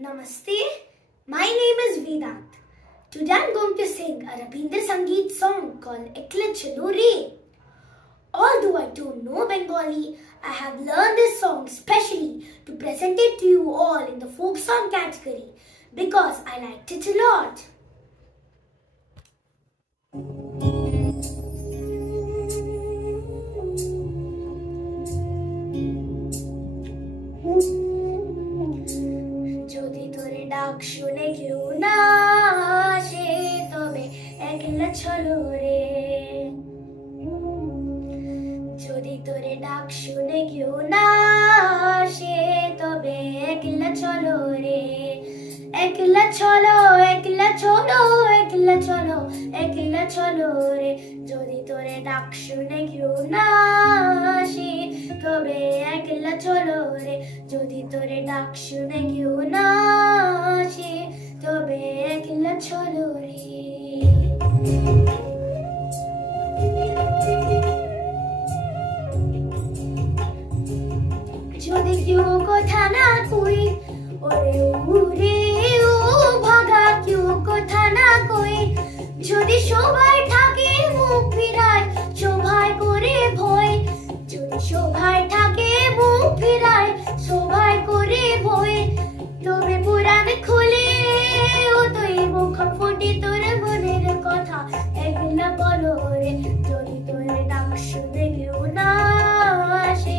Namaste, my name is Vedant. Today I'm going to sing a Rabindra Sangeet song called Ekla Chalo Re. Although I don't know Bengali, I have learned this song specially to present it to you all in the folk song category because I liked it a lot. যদি তোরে ডাক শুনে কেউ না আসে তবে একলা চলো রে যদি তোরে ডাক শুনে কেউ না আসে তবে একলা চলো রে একলা চলো একলা চলো একলা চলো একলা চলো রে যদি তোরে ডাক শুনে কেউ না আসে তবে একলা চলো রে যদি তোরে ডাক শুনে কেউ না আসে তবে একলা চলো রে যদি কেউ কথা না কই ওরে উরে ও ভাগা কেউ কথা না কই যদি সবাই থাকে মুখ ফিরায় সবাই করে ভয় যদি সবাই থাকে মুখ ফিরায় সবাই করে ভয় তবে পুরাণ খুলে ও তুই মুখ ফুটে তোর মনের কথা একলা বলো রে যদি তোর ডাক শুনে কেউ না আসে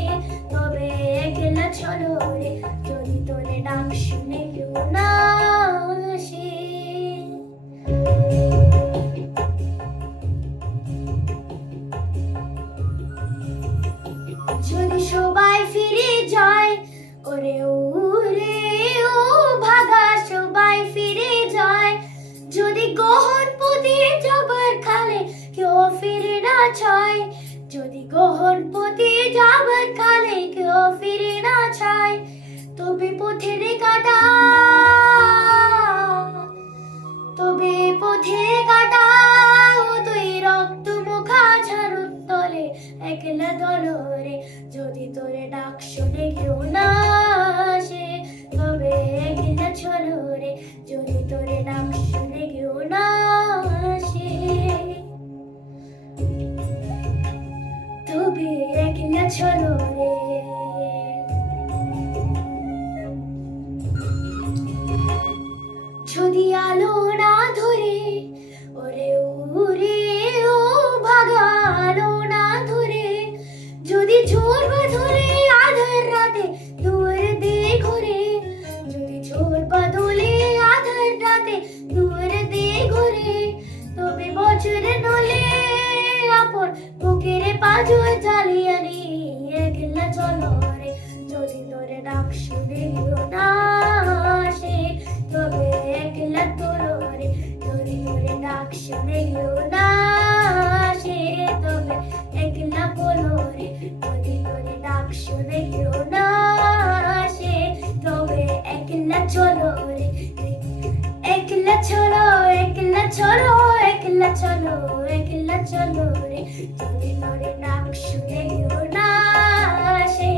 তবে একলা চলো রে যদি তোর ডাক শুনে কেউ না আসে যদি সবাই ফিরে যায় ওরে ওরে ও ভাগা সবাই ফিরে যায় যদি গহন পুঁতে যাবার খালে কেউ ফিরে না চায় যদি গহন পুঁতে যাবার খালে কেউ ফিরে না চায় তবে পথের কাটা তবে পথের কাটা ও তুই রক্ত মুখা ঝাড়ুর তলে একলা দলরে যদি তোরে ডাক শুনে কেউ না আসে তবে একলা চলো রে যদি তোরে ডাক শুনে কেউ না আসে তবে একলা চলো রে যদি আলো না ধরে ওরে উরে ও ভাগা আলো না ধরে যদি ঝোর বা ধরে আধার রাতে দুয়ার দিয়ে ঘুরে যদি ঝোর বা ধরে আধার রাতে দুয়ার দিয়ে ঘুরে তবে বছর নলে আপন বুকের পাঁজর জ্বালিয়ে নি একলা চলো রে যদি তোরে ডাক শুনে কেউ না আসে তবে একলা তোলো রে যদি তোরে ডাক শুনে কেউ না আসে তবে একলা বলো রে যদি তোরে ডাক শুনে কেউ না আসে তবে একলা চলো রে একলা চলো একলা চলো একলা চলো একলা চলো রে যদি তোরে ডাক শুনে কেউ না আসে